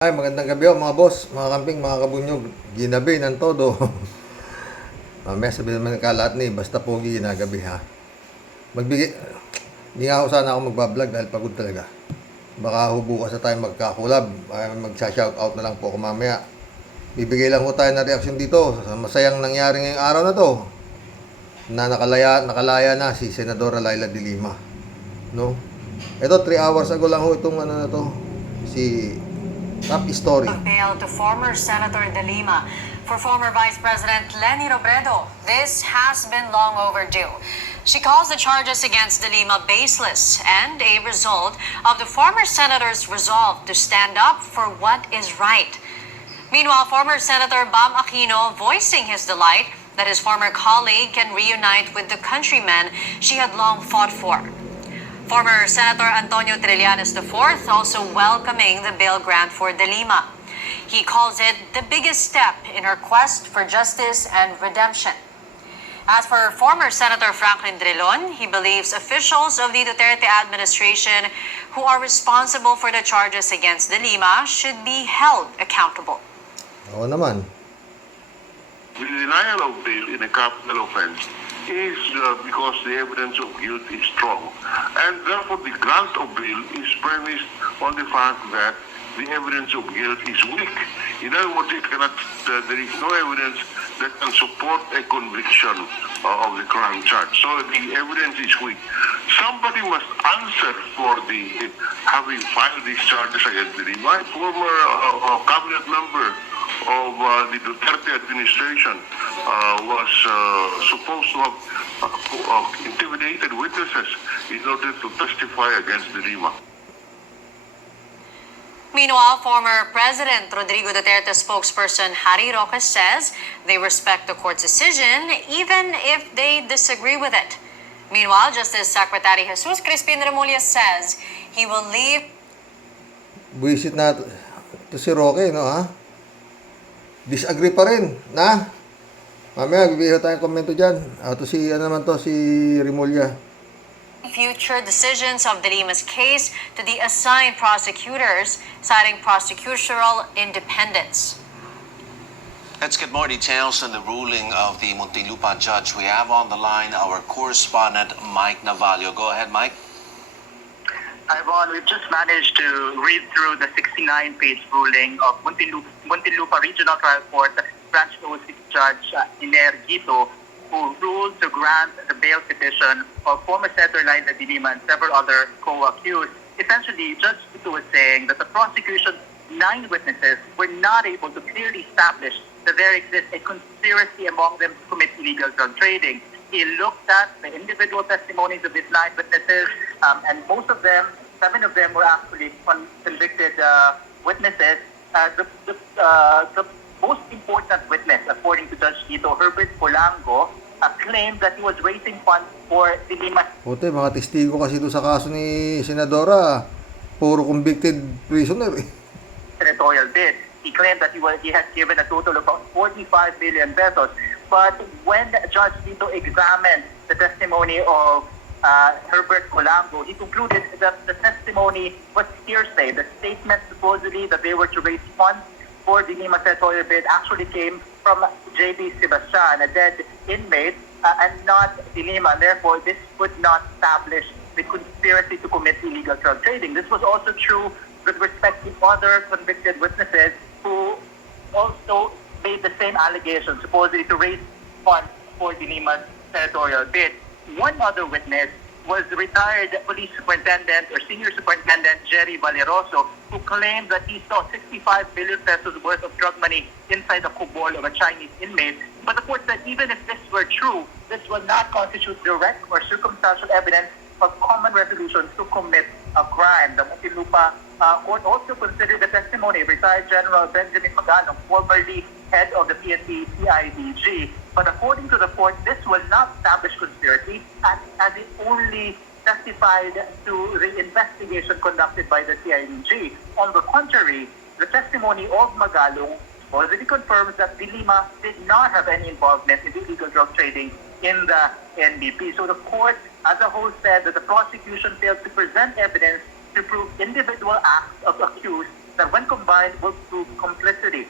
Ay, magandang gabi ho, mga boss, mga kamping, mga kabunyog. Ginabi ng todo. Mamaya sabihin naman ng kalat ni, basta pogi ginagabi ha. Magbigay, hindi nga ako sana ako magbablog dahil pagod talaga. Baka ho bukas na tayo magkakulab. Ay, magsha-shoutout na lang po ako mamaya. Bibigay lang ho tayo ng reaksyon dito sa masayang nangyari ngayong araw na to. Na nakalaya na si Senadora Laila de Lima. No? Ito, 3 hours ago lang ho itong ano na to. Si Top Story. Bail to former Senator De Lima for former Vice President Leni Robredo. This has been long overdue. She calls the charges against De Lima baseless and a result of the former senator's resolve to stand up for what is right. Meanwhile, former Senator Bam Aquino voicing his delight that his former colleague can reunite with the countrymen she had long fought for. Former Senator Antonio Trillanes IV also welcoming the bail grant for De Lima. He calls it the biggest step in her quest for justice and redemption. As for former Senator Franklin Drilon, he believes officials of the Duterte administration who are responsible for the charges against De Lima should be held accountable. Oo naman. The denial of bail in a capital offense is because the evidence of guilt is strong. And therefore, the grant of bail is premised on the fact that the evidence of guilt is weak. In other words, there is no evidence that can support a conviction of the crime charge. So the evidence is weak. Somebody must answer for the having filed these charges against the Lima. Former cabinet member of the Duterte administration was supposed to have intimidated witnesses in order to testify against De Lima. Meanwhile, former President Rodrigo Duterte spokesperson Harry Roque says they respect the court's decision even if they disagree with it. Meanwhile, Justice Secretary Jesus Crispin Remulla says he will leave. Buisit na ito si Roque, no ha? Disagree pa rin, na? Mamaya, bibigyan tayong komento dyan. Ito si, ano naman to, si Remulla. Future decisions of De Lima's case to the assigned prosecutors, citing prosecutorial independence. Let's get more details on the ruling of the Muntinlupa judge. We have on the line our correspondent, Mike Navalio. Go ahead, Mike. Ivan, we've just managed to read through the 69-page ruling of Muntinlupa Regional Trial Court Branch 06 Judge Iner Gito, who ruled to grant the bail petition of former Senator Laila de Lima and several other co-accused. Essentially, Judge Gito was saying that the prosecution's 9 witnesses were not able to clearly establish that there exists a conspiracy among them to commit illegal drug trading. He looked at the individual testimonies of these 9 witnesses, and most of them, 7 of them were actually convicted witnesses. The most important witness, according to Judge Gito, Herbert Polanco, claimed that he was raising funds for De Lima. Puti, mga testigo kasi doon sa kaso ni Senadora, puro convicted prisoner eh. Senatorial bid. He claimed that he had given a total of about 45 million pesos. But when Judge Gito examined the testimony of Herbert Polanco, he concluded that the testimony was hearsay. The statement supposedly that they were to raise funds for the Lima senatorial bid actually came from J.B. Sebastian, a dead inmate, and not De Lima. Therefore, this would not establish the conspiracy to commit illegal drug trading. This was also true with respect to other convicted witnesses who also made the same allegation, supposedly to raise funds for De Lima's senatorial bid. One other witness was retired police superintendent or senior superintendent Jerry Valeroso, who claimed that he saw 65 billion pesos worth of drug money inside the kubol of a Chinese inmate. But the court said even if this were true, this will not constitute direct or circumstantial evidence of common resolution to commit a crime. The Muntinlupa court also considered the testimony of retired General Benjamin Magalong, formerly head of the PNP CIDG. But according to the court, this will not establish conspiracy as it only testified to the investigation conducted by the CIDG. On the contrary, the testimony of Magalong already confirms that De Lima did not have any involvement in illegal drug trading in the NBP. So the court as a whole said that the prosecution failed to present evidence to prove individual acts of accused that when combined will prove complicity.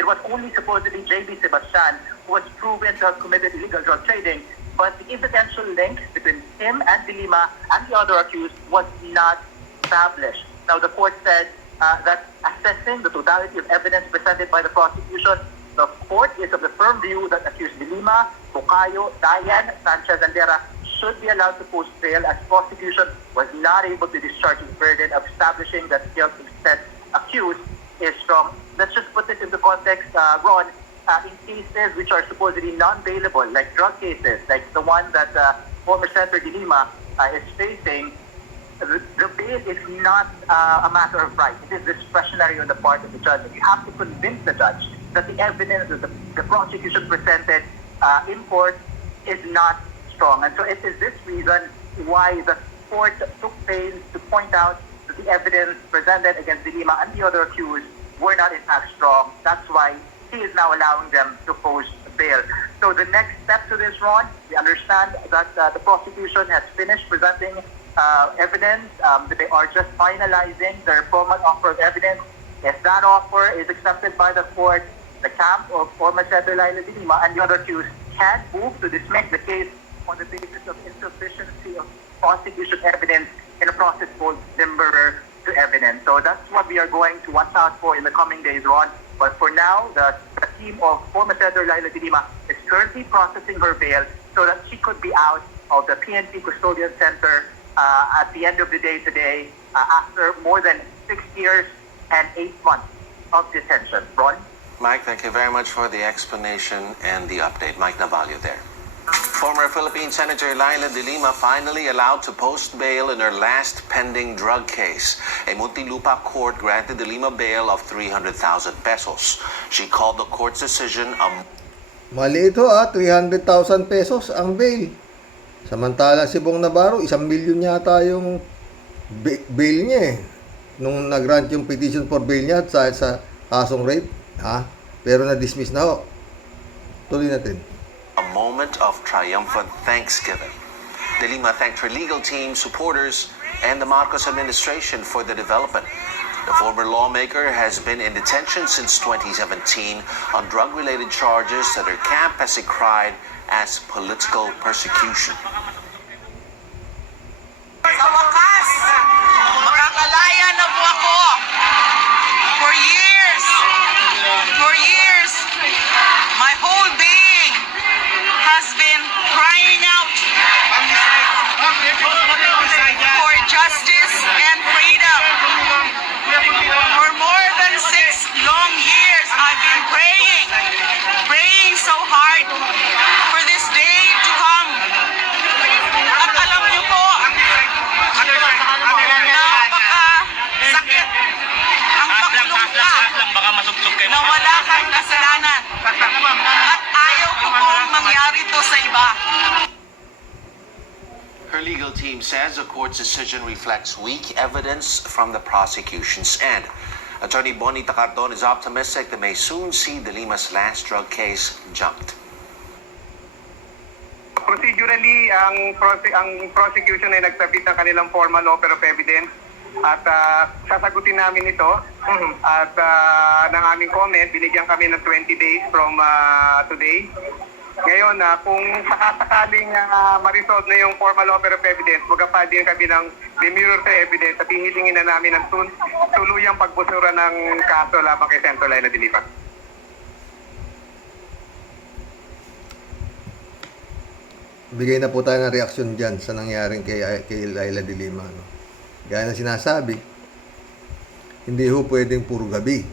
It was only supposedly J.B. Sebastian who was proven to have committed illegal drug trading, but the evidential link between him and De Lima and the other accused was not established. Now, the court said that assessing the totality of evidence presented by the prosecution, the court is of the firm view that accused De Lima, Tocayo, Dayan, Sanchez, and Vera should be allowed to post bail as prosecution was not able to discharge its burden of establishing that guilt of said accused is strong. Let's just put this into context, Ron. In cases which are supposedly non-bailable, like drug cases, like the one that former Senator De Lima is facing, the bail is not a matter of right. It is discretionary on the part of the judge. You have to convince the judge that the evidence that the prosecution presented in court is not strong. And so it is this reason why the court took pains to point out that the evidence presented against De Lima and the other accused were not in fact strong. That's why he is now allowing them to post bail. So the next step to this, Ron, we understand that the prosecution has finished presenting evidence. That they are just finalizing their formal offer of evidence. If that offer is accepted by the court, the camp of former Senator Laila De Lima and the other accused can move to dismiss the case on the basis of insufficiency of prosecution evidence in a process called Zimberer to evidence. So that's what we are going to watch out for in the coming days, Ron. But for now, the team of former Senator Laila De Lima is currently processing her bail so that she could be out of the PNP Custodial Center at the end of the day today after more than 6 years and 8 months of detention. Ron? Mike, thank you very much for the explanation and the update. Mike Navalio there. Former Philippine Senator Laila De Lima finally allowed to post bail in her last pending drug case. A Muntinlupa court granted De Lima bail of 300,000 pesos. She called the court's decision a Mali ito 300,000 pesos ang bail. Samantala si Bong Navarro, 1 milyon yata yung bail niya eh. Nung nag-grant yung petition for bail niya sa kasong rape. Pero na-dismiss na ho. Tuloy natin. moment of triumphant thanksgiving. De Lima thanked her legal team, supporters, and the Marcos administration for the development. The former lawmaker has been in detention since 2017 on drug-related charges that her camp has decried as political persecution. Sa wakas, makakalaya na po ako. For years, my whole being has been crying out for justice and freedom. For more than 6 long years, I've been praying so hard for this day to come. At alam niyo po, napakasakit ang paglungka na wala kang kasalanan. At ayaw ko pong mangyari to sa iba. Her legal team says the court's decision reflects weak evidence from the prosecution's end. Attorney Bonnie Tacardon is optimistic they may soon see De Lima's last drug case jumped. Procedurally, ang prosecution ay nagsabit ng kanilang formal offer of evidence at sasagutin namin ito at ng aming comment, binigyan kami ng 20 days from today. Ngayon, kung sakasakaling ma-resolve na yung formal offer of evidence, magkapa din kami ng demurrer to evidence at hihilingin na namin ang tuluyang pagbusura ng kaso labang kay Senator Laila De Lima. Bigay na po tayo ng reaksyon dyan sa nangyaring kay Laila De Lima. No? Gaya na sinasabi, hindi ho pwedeng puro gabi.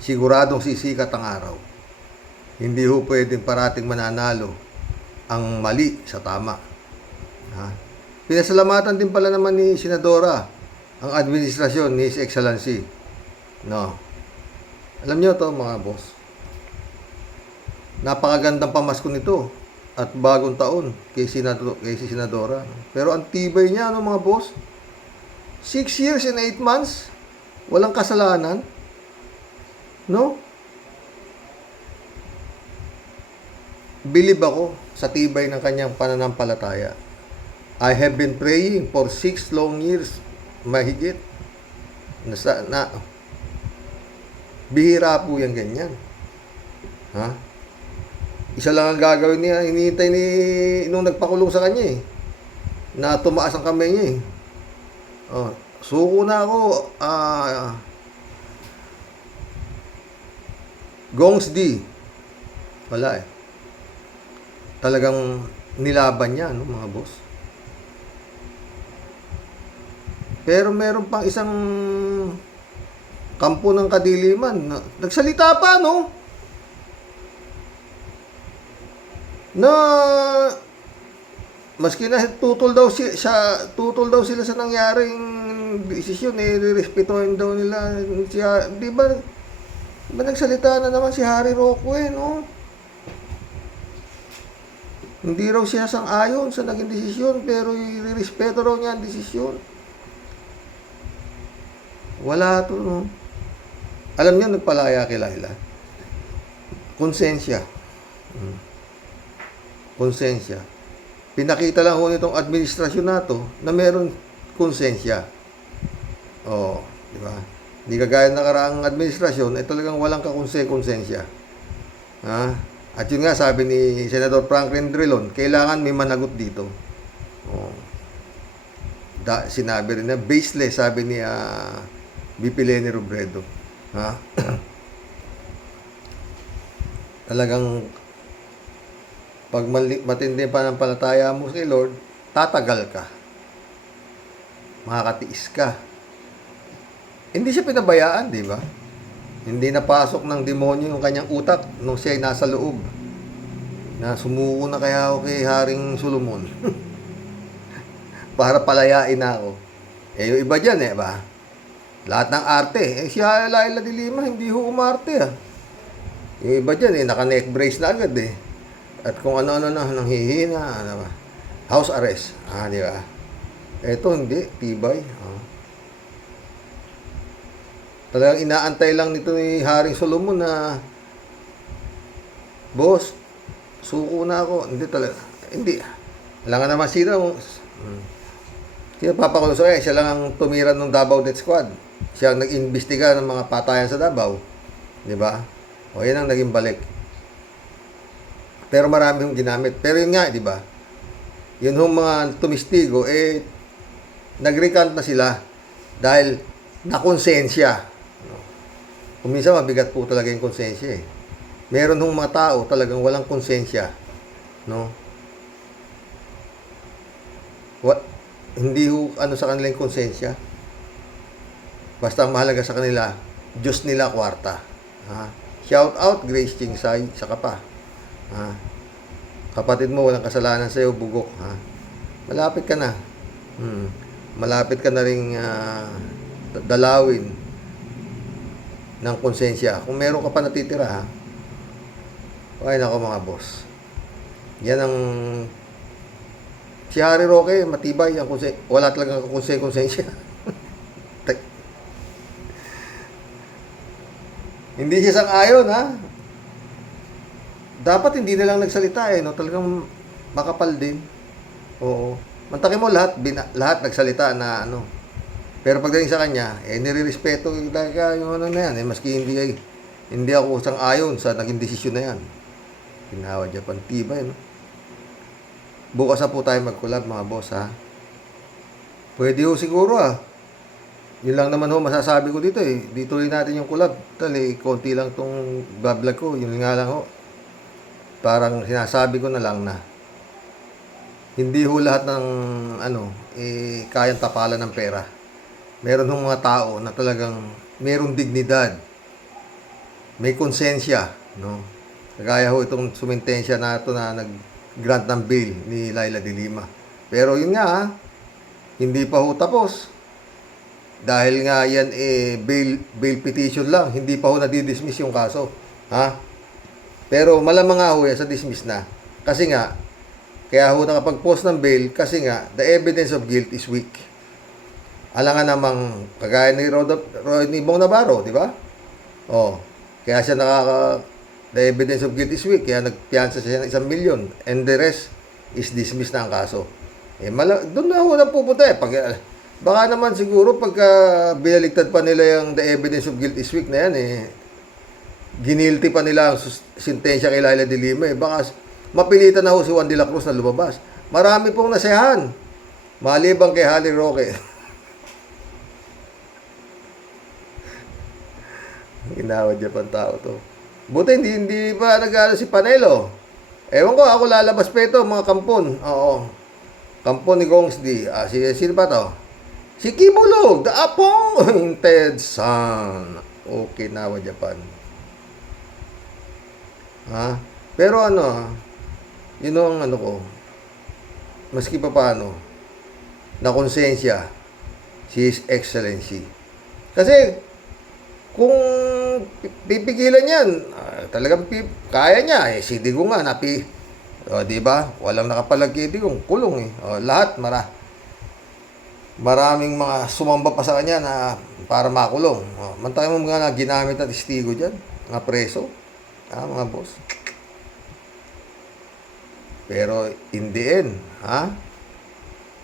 Siguradong sisikat ang araw. Hindi ho pwedeng parating mananalo ang mali sa tama. Pinasalamatan din pala naman ni Senadora ang administrasyon ni His Excellency. No. Alam niyo to mga boss. Napakagandang pamasko nito at bagong taon kay Senadora. Pero ang tibay niya mga boss. 6 years and 8 months walang kasalanan. No? Believe ako sa tibay ng kanyang pananampalataya. I have been praying for 6 long years mahigit. Bihira po yan ganyan. Ha? Isa lang ang gagawin niya, hinihintay ni nung nagpakulong sa kanya eh. Na tumaas ang kamay niya eh. Oh, suko na ako. Gongs D. Wala eh. Talagang nilaban niya, no, mga boss. Pero meron pang isang kampo ng kadiliman na nagsalita pa, no? Na maski na tutol daw sila sa nangyaring desisyon, respetuhin daw nila siya, di ba? Nagsalita na naman si Harry Roque, no? Hindi raw siya sang-ayon sa naging desisyon, pero irespeto raw niya ang desisyon. Wala to, no? Alam niyo, nagpalaya kay Laila. Konsensya. Konsensya. Pinakita lang ho nitong administrasyon na to na meron konsensya. Oh, di ba? Hindi kagaya ng nakaraang administrasyon, ay talagang walang konsensya. Ha? At yun nga, sabi ni Senador Franklin Drilon, kailangan may managot dito. Oh. Sinabi rin na, baseless, sabi ni VP Leni Robredo. Ha? Talagang pag matindi pa ng palataya mo kay Lord, tatagal ka. Makakatiis ka. Hindi siya pinabayaan, di ba? Hindi napasok ng demonyo yung kanyang utak nung siya ay nasa loob. Na sumuko na kaya ako kay Haring Solomon. Para palayain na ako. Eh, yung iba dyan, ba? Lahat ng arte. Eh, si Laila de Lima, hindi ho umarte, Yung iba dyan, naka-neck brace na agad, At kung ano-ano na, nang hihina, ano ba? House arrest. Di ba? Eto, hindi. Tibay. Talagang inaantay lang nito ni Haring Solomon na, boss, suko na ako. Hindi talaga. Hindi. Kailangan naman sila. Siya papakulo. So, siya lang ang tumira ng Davao Death Squad. Siya ang nag-imbestiga ng mga patayan sa Davao. Di ba? O, yan ang naging balik. Pero marami hong ginamit. Pero yun nga, di ba? Yun hong mga tumistigo, nag-recount na sila dahil nakonsensya. Kung minsan mabigat po talaga yung konsensya Meron hong mga tao talagang walang konsensya. No? Hindi ho sa kanila yung konsensya. Basta ang mahalaga sa kanila, Diyos nila kwarta. Shout out Grace Chingsay, saka pa. Kapatid mo walang kasalanan sa iyo, bugok. Malapit ka na. Malapit ka na ring dalawin ng konsensya. Kung meron ka pa natitira, ay nako mga boss. Yan ang si Harry Roque, matibay ang wala talagang konsensya. Hindi siya sang-ayon, Dapat hindi na lang nagsalita, no? Talagang makapal din. Oo. Mantakin mo lahat nagsalita na ano. Pero pagdating sa kanya, nire-respeto talaga yung ano na yan. Maski hindi ako sang-ayon sa naging desisyon na yan. Ginawa Japan, tibay, no? Bukas na po tayo mag-collab, mga boss, Pwede ho siguro, Yun lang naman ho masasabi ko dito, Dito rin natin yung collab. Konti lang tong vlog ko. Yun nga lang ho. Parang sinasabi ko na lang na hindi ho lahat ng kayang tapalan ng pera. Meron hong mga tao na talagang merong dignidad. May konsensya, no? Kagaya ho itong sumentensya na ito na nag-grant ng bail ni Laila de Lima. Pero yun nga, hindi pa ho tapos. Dahil nga yan bail petition lang, hindi pa ho nadidismiss yung kaso. Pero malamang nga ho yan sa dismiss na. Kasi nga, kaya ho nakapag-post ng bail kasi nga, the evidence of guilt is weak. Alangan namang, kagaya ni Bong Navarro, di ba? Kaya siya the evidence of guilt is weak, kaya nagpiyansa siya ng 1 million, and the rest is dismissed na ang kaso. Doon na ho na pupunta, pag Baka naman siguro pagka binaligtad pa nila yung the evidence of guilt is weak na yan ginilty pa nila ang sentensya kay Laila de Lima Baka mapilitan na ho si Juan de la Cruz na lumabas. Marami pong nasehan. Malibang kay Harry Roque. Ginawa dyan pang tao to. Buti hindi pa nag-ano si Panelo. Ewan ko, ako lalabas pa ito, mga kampon. Oo. Kampon ni Gongs D. Sino ba to? Si Kimulog, the appointed son. Okinawa, Japan. Pero yun ang ko, maski pa paano, na konsensya, si His Excellency. Kasi, kung pipigilan yan, talagang kaya niya. Si Digong nga, di ba? Walang nakapalag kay Digong, kulong lahat, maraming mga sumamba pa sa kanya na para makulong. Mantakin mo mga ginamit na testigo dyan, mga preso, mga boss. Pero in the end,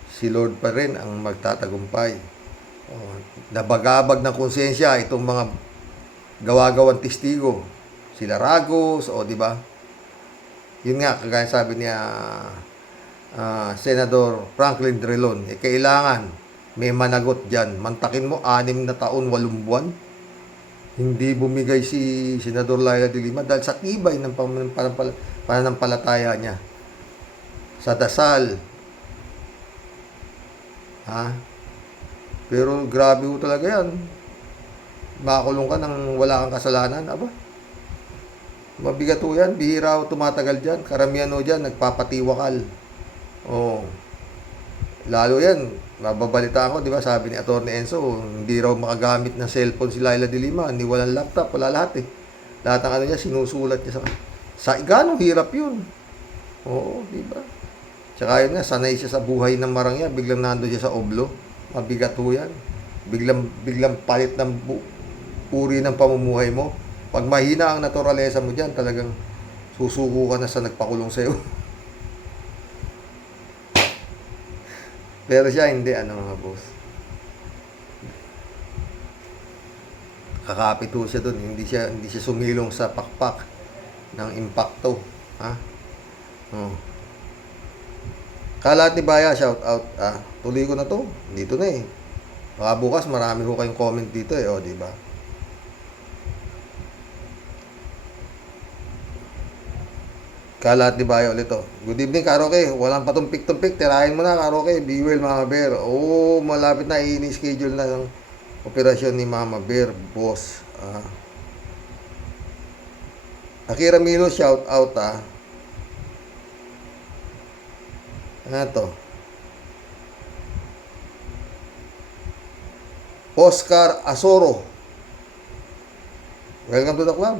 si Lord pa rin ang magtatagumpay. Nabagabag ng konsensya itong mga gawa-gawang testigo. Sila Ragos, di ba? Yun nga, kagaya sabi niya Senador Franklin Drilon, kailangan may managot dyan. Mantakin mo, 6 na taon, 8 buwan. Hindi bumigay si Senador Laila de Lima dahil sa tibay ng pananampalataya niya. Sa dasal. Pero grabe ho talaga yan. Makakulong ka nang wala kang kasalanan. Mabigat ho yan. Bihira ho tumatagal dyan. Karamihan ho dyan, nagpapatiwakal. Lalo yan, mababalitaan ko, di ba, sabi ni Atty. Enzo, hindi raw makagamit ng cellphone si Laila de Lima. Hindi walang laptop, wala lahat Lahat ng niya, sinusulat niya sa ganong hirap yun. Di ba? Tsaka yun nga, sanay siya sa buhay ng marangya, biglang nando siya sa oblo. Mabigat ho yan. Biglang palit ng uri ng pamumuhay mo. Pag mahina ang naturalesa mo dyan, talagang susuko ka na sa nagpakulong sa'yo. Pero siya, hindi, mga boss. Kakapit ho siya dun. Hindi siya sumilong sa pakpak ng impacto. Kalat ni Baya, shout out. Tuloy ko na to. Dito na Baka bukas marami ho kayong comment dito di ba? Kalat ni Baya ulit to. Good evening, Karoke. Walang patumpik-tumpik. Tirahin mo na, Karoke. Be well, Mama Bear. Malapit na ini-schedule na ng operasyon ni Mama Bear, boss. Akira Milo, shout out to. Oscar Asoro. Welcome to the club.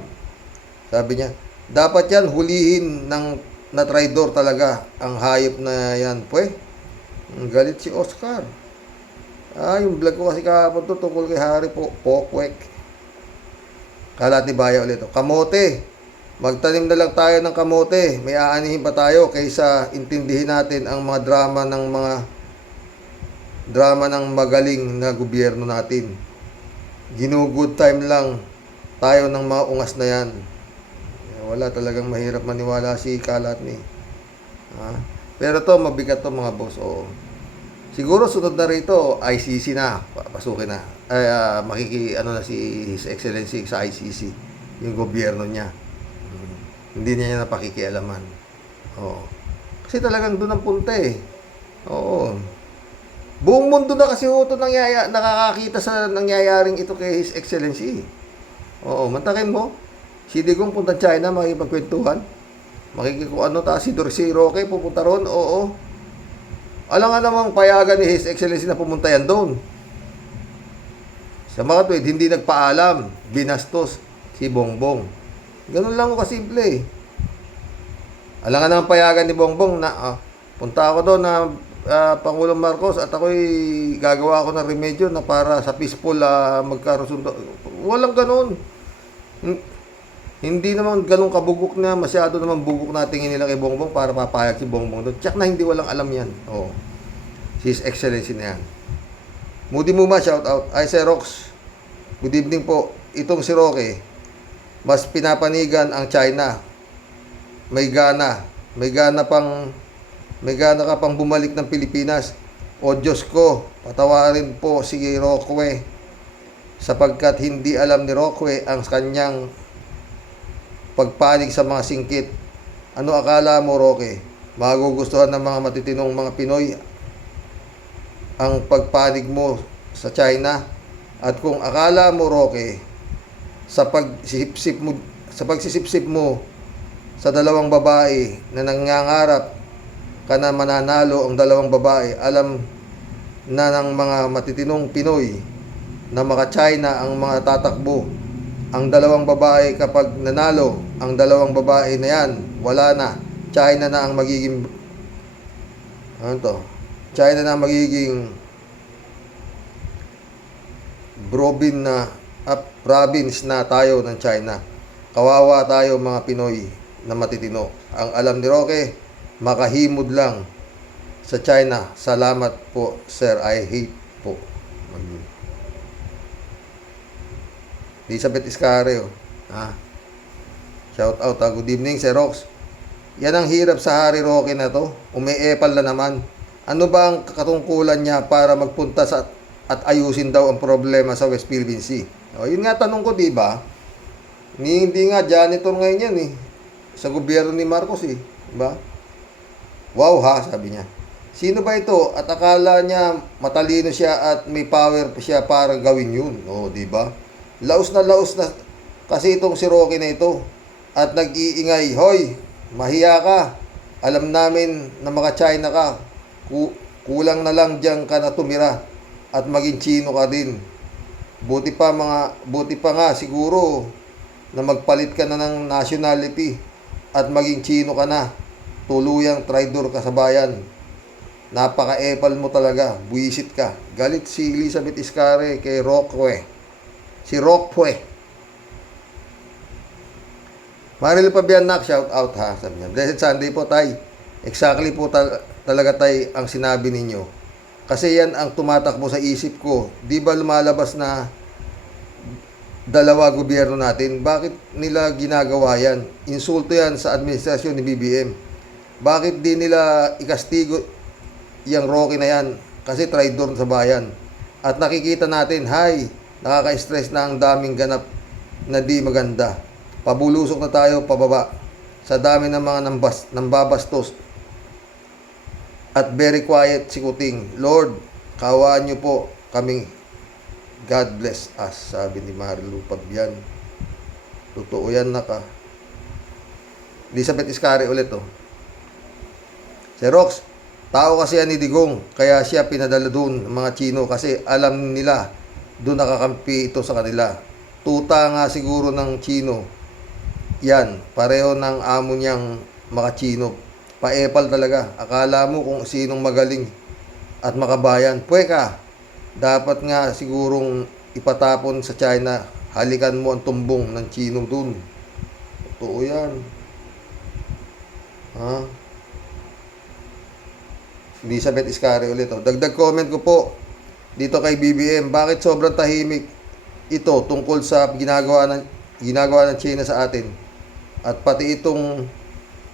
Sabi niya, dapat yan hulihin na traidor talaga ang hayop na yan. Ang galit si Oscar. Yung vlog ko kasi kahapon to tungkol kay Harry Pokwek. Kalat ni Baya ulit. Kamote. Magtanim na lang tayo ng kamote. May aanihin pa tayo kaysa intindihin natin ang mga drama ng magaling na gobyerno natin. Good time lang tayo ng mga ungas na yan. Wala, talagang mahirap maniwala si Kalat ni. Pero to, mabigat to, mga boss. Siguro sunod na rito, ICC na. Pasukin na. Na si His Excellency sa ICC. Yung gobyerno niya. Hindi niya napakikialaman. Kasi talagang doon ang punta Buong mundo na kasi ito nakakakita sa nangyayaring ito kay His Excellency. Mantakin mo. Si Digong punta China, makikipagkwentuhan. Si Dorsey Roque pupunta ron. Alam nga namang payagan ni His Excellency na pumunta yan doon. Sa mga tweet, hindi nagpaalam. Binastos si Bongbong. Ganun lang ko kasimple. Alam nga naman payagan ni Bongbong na punta ako doon na Pangulong Marcos at ako'y gagawa ako ng remedyo na para sa peaceful magkaroon. Walang ganun. Hindi naman ganun kabugok na masyado naman bugok natin nila kay Bongbong para papayag si Bongbong doon. Check na hindi walang alam yan. Si His Excellency na yan. Moody Muma, shout out. Ay, Sir Rox. Good evening po. Itong si Roque, mas pinapanigan ang China. May gana. May gana ka pang bumalik ng Pilipinas. O Diyos ko, patawarin po si Roque sapagkat hindi alam ni Roque ang kanyang pagpanig sa mga singkit. Ano akala mo, Roque? Magugustuhan ng mga matitinong mga Pinoy ang pagpanig mo sa China? At kung akala mo, Roque, sa pagsisipsip mo sa dalawang babae na nangangarap ka na mananalo ang dalawang babae, alam na ng mga matitinong Pinoy na mga China ang mga tatakbo. Ang dalawang babae, kapag nanalo ang dalawang babae na yan, wala na. China na ang magiging China na ang magiging province na tayo ng China. Kawawa tayo mga Pinoy na matitino. Ang alam ni Roque, makahimod lang sa China. Salamat po, sir. I hate po. Elizabeth Iscare, shout out. Good evening, Sir Rox. Yan ang hirap sa Harry Roque na to. Umiepal na naman. Ano ba ang katungkulan niya para magpunta at ayusin daw ang problema sa West Philippine Sea? O, yun nga tanong ko, di ba? Hindi nga janitor ngayon yan sa gobyerno ni Marcos di ba? Wow ha, sabi niya. Sino ba ito? At akala niya matalino siya at may power siya para gawin yun. O, di ba? Laos na kasi itong si Roque na ito. At nag-iingay, hoy, mahiya ka. Alam namin na maka-China ka. Kulang na lang diyan ka na tumira at maging Chino ka din. Buti pa nga siguro na magpalit ka na ng nationality at maging Chino ka na. Tuluyang traidor ka sa bayan. Napaka-epal mo talaga. Buwisit ka. Galit si Elizabeth Iscare kay Roque. Si Roque. Maril Pabianak, shout out ha. Sabi niya, Blessed Sunday po, tay. Exactly po talaga, tay, ang sinabi ninyo. Kasi yan ang tumatakbo sa isip ko. Di ba lumalabas na dalawa gobyerno natin? Bakit nila ginagawa yan? Insulto yan sa administrasyon ni BBM. Bakit di nila ikastigo yung Roque na yan? Kasi traidor sa bayan. At nakikita natin, nakaka-stress na ang daming ganap na di maganda. Pabulusok na tayo pababa sa dami ng mga nambabastos. At very quiet si Kuting. Lord, kawaan niyo po kaming. God bless us, sabi ni Marilu Pabian. Totoo yan Elizabeth Iscare ulit Si Rox, tao kasi yan ni Digong, kaya siya pinadala doon ng mga Chino kasi alam nila doon nakakampi ito sa kanila. Tuta nga siguro ng Chino. Yan, pareho ng amo niyang maka-Chino. Paepal talaga. Akala mo kung sinong magaling at makabayan. Pweka, dapat nga sigurong ipatapon sa China. Halikan mo ang tumbong ng Chino doon. Totoo yan. Elizabeth Iscare ulit. Dagdag comment ko po dito kay BBM, bakit sobrang tahimik ito tungkol sa ginagawa ng China sa atin? At pati itong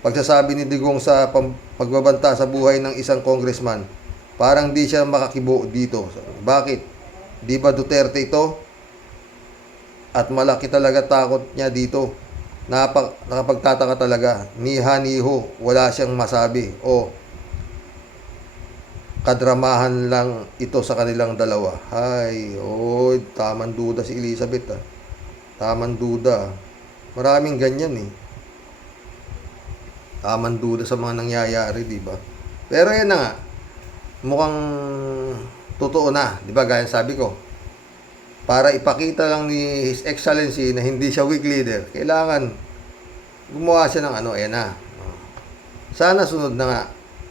pagsasabi ni Digong sa pagbabanta sa buhay ng isang congressman, parang di siya makakibo dito. Bakit? Di ba Duterte ito? At malaki talaga takot niya dito. Nakapagtataka talaga. Niha-niho, wala siyang masabi. Kadramahan lang ito sa kanilang dalawa. Tamang duda si Elizabeth Tamang duda. Maraming ganyan Tamang duda sa mga nangyayari, di ba? Pero yan na nga. Mukhang totoo na, di ba? Gaya sabi ko. Para ipakita lang ni His Excellency na hindi siya weak leader, kailangan gumawa siya ng ayan na. Sana sunod na nga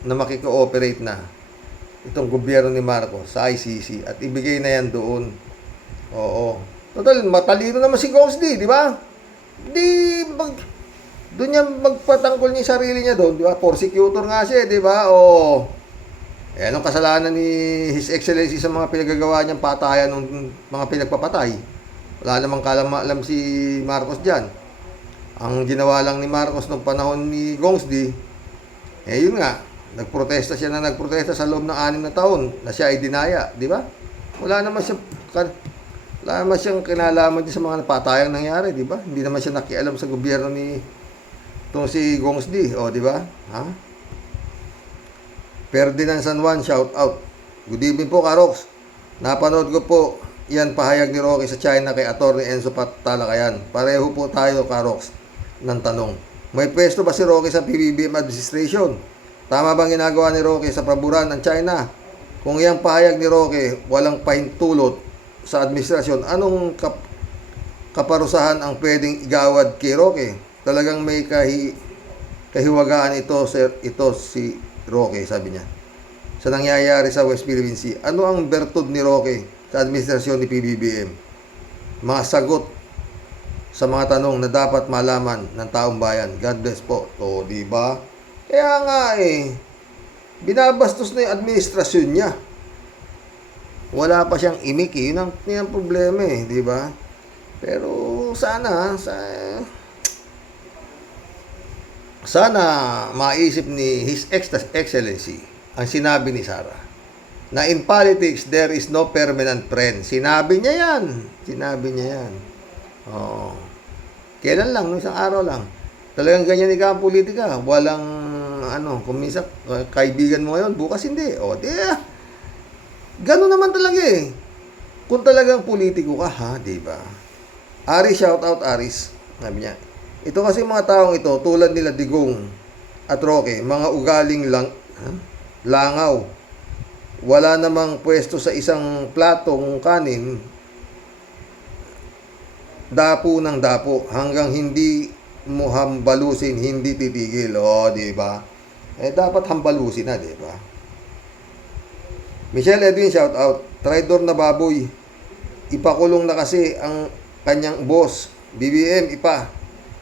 na makikooperate na itong gobyerno ni Marcos sa ICC at ibigay na yan doon. Total, matalino naman si Ghost di ba? Doon niya magpatangkol niya sarili niya doon, di ba? Prosecutor nga siya, di ba? Eh, anong kasalanan ni His Excellency sa mga pinagagawa niyang patayan ng mga pinagpapatay? Wala namang alam si Marcos dyan. Ang ginawa lang ni Marcos nung panahon ni Gongsdi, eh yun nga, nagprotesta siya na nagprotesta sa loob ng 6 na taon na siya ay dinaya, di ba? Wala naman siyang kinalaman din sa mga napatayang nangyari, di ba? Hindi naman siya nakialam sa gobyerno ni itong si Gongsdi, o di ba? Ha? Ferdinand San Juan, shout out. Good evening po, Karoks. Napanood ko po yan pahayag ni Roque sa China kay Atty. Enzo Talakayan. Pareho po tayo, Karoks, ng tanong. May pwesto ba si Roque sa PBBM administration? Tama bang ginagawa ni Roque sa paboran ng China? Kung yung pahayag ni Roque walang pahintulot sa administrasyon, anong kaparusahan ang pwedeng igawad kay Roque? Talagang may kahiwagaan ito si Roque, sabi niya. Sa nangyayari sa West Philippine Sea, ano ang bertud ni Roque sa administrasyon ni PBBM? Mga sagot sa mga tanong na dapat malaman ng taong bayan. God bless po. O, di ba? Kaya nga binabastos na yung administrasyon niya. Wala pa siyang imik eh. Yun ang problema eh, di ba? Pero sana maisip ni His Excellency ang sinabi ni Sara na in politics there is no permanent friend. Sinabi niya yan. Oh. Kailan lang, isang araw lang. Talagang ganyan ikaw ang politika. Walang kung minsan kaibigan mo ngayon, bukas hindi. O, ganun naman talaga eh. Kung talagang politiko ka, ha, di ba? Aris, shout out Aris. Sabi niya, ito kasi mga taong ito, tulad nila Digong at Roque, mga ugaling langaw. Wala namang pwesto sa isang platong kanin, dapo ng dapo, hanggang hindi mo hambalusin, hindi titigil. O, di ba? Dapat hambalusin na, di ba? Michelle Edwin, shout out. Traidor na baboy. Ipakulong na kasi ang kanyang boss. BBM,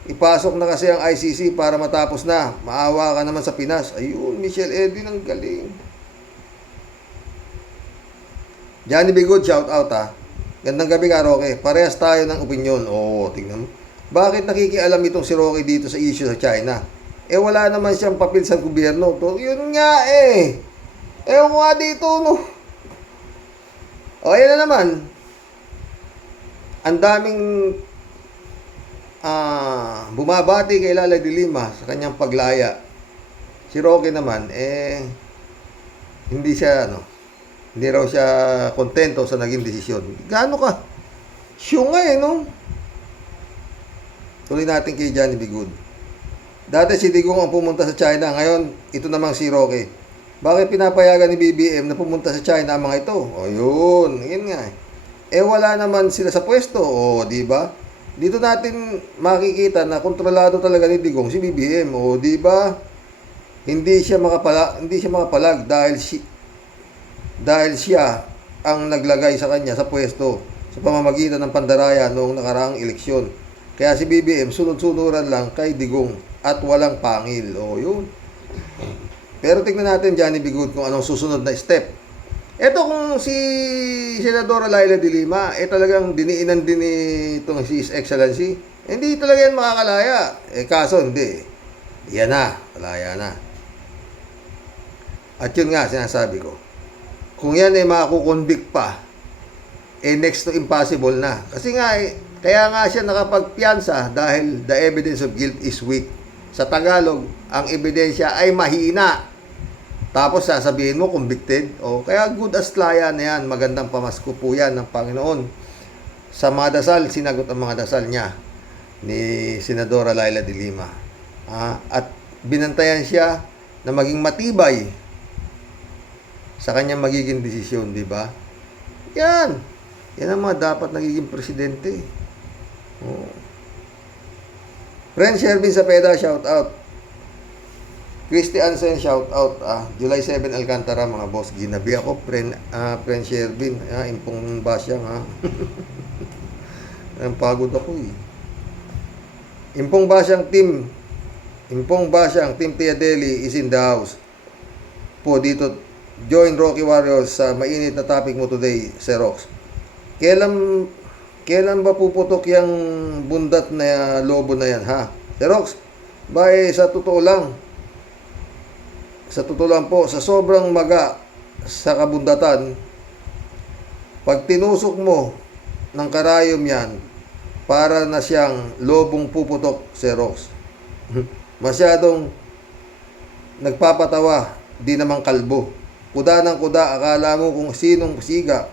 ipasok na kasi ang ICC para matapos na. Maawa ka naman sa Pinas. Ayun, Michelle Edwin, ang galing. Johnny Bigod, shout out ha. Gandang gabi ka, Roque. Parehas tayo ng opinyon. Oo, tingnan mo. Bakit nakikialam itong si Roque dito sa issue sa China? Wala naman siyang papel sa gobyerno. Yun nga ewan ko nga dito, no. O, yan na naman. Ang daming bumabati kay Lala de Lima sa kanyang paglaya. Si Roque naman, hindi raw siya kontento sa naging desisyon. Gaano ka? Syunga no? Tuloy natin kay Johnny Bigud. Dati si Digong ang pumunta sa China. Ngayon, ito namang si Roque. Bakit pinapayagan ni BBM na pumunta sa China ang mga ito? O yun nga. Wala naman sila sa pwesto. O, di ba? Dito natin makikita na kontrolado talaga ni Digong si BBM. O, di ba? Hindi siya makapalag dahil siya ang naglagay sa kanya sa pwesto sa pamamagitan ng pandaraya noong nakaraang eleksyon. Kaya si BBM sunod-sunuran lang kay Digong at walang pangil. O, yun. Pero tingnan natin, Johnny Bigud, kung anong susunod na step. Ito kung si Senadora Laila de Lima, talagang diniinan din itong si His Excellency. Hindi talaga yan makakalaya. Kaso hindi. Yan na. Malaya na. At yun nga, sinasabi ko. Kung yan makakukonvict pa, next to impossible na. Kasi nga, kaya nga siya nakapagpiyansa dahil the evidence of guilt is weak. Sa Tagalog, ang ebidensya ay mahina. Tapos sasabihin mo, convicted. Kaya good as laya na yan. Magandang pamasko po yan ng Panginoon. Sa mga dasal, sinagot ang mga dasal niya ni Senadora Laila de Lima. At binantayan siya na maging matibay sa kanyang magiging desisyon, di ba? Yan ang mga dapat nagiging presidente. Friend Shervin Sapeda, shout out. Christy Ansen, shout out. July 7 Alcantara, mga boss. Ginabi ako, friend Shervin. Impong basyang, ang pagod ako Impong basyang team Tia Deli is in the house. Po dito join Rocky Warriors sa mainit na topic mo today, Sir Rox. Kailan ba puputok yung bundat na lobo na yan, ha? Sir Rox, sa totoo lang po, sa sobrang maga sa kabundatan, pag tinusok mo ng karayom yan, para na siyang lobong puputok, Sir Rox. Masyadong nagpapatawa, di naman kalbo. Kuda ng kuda, akala mo kung sinong siga.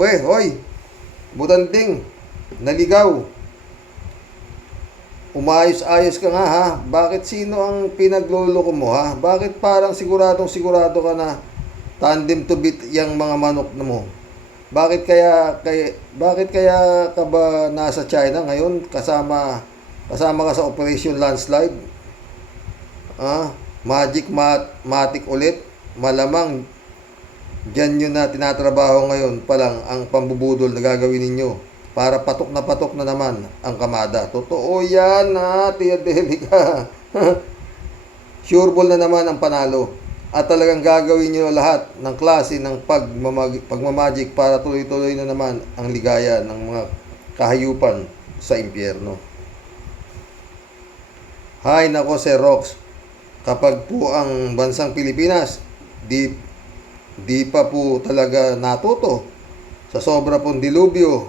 Hoy, butanting, naligaw. Umayos-ayos ka nga, ha? Bakit sino ang pinagloloko mo, ha? Bakit parang sigurado ka na tandem to beat yung mga manok na mo? Bakit kaya ka ba nasa China ngayon kasama ka sa Operation Landslide? Matic ulit. Malamang dyan yun na tinatrabaho ngayon pa lang ang pambubudol na gagawin ninyo para patok na naman ang kamada. Totoo yan, ha, Tia Delica. Sure ball na naman ang panalo. At talagang gagawin nyo lahat ng klase ng pagmamagic para tuloy-tuloy na naman ang ligaya ng mga kahayupan sa impyerno. Hay nako, Sir Rox. Kapag po ang bansang Pilipinas di pa po talaga natuto sa sobra pong dilubyo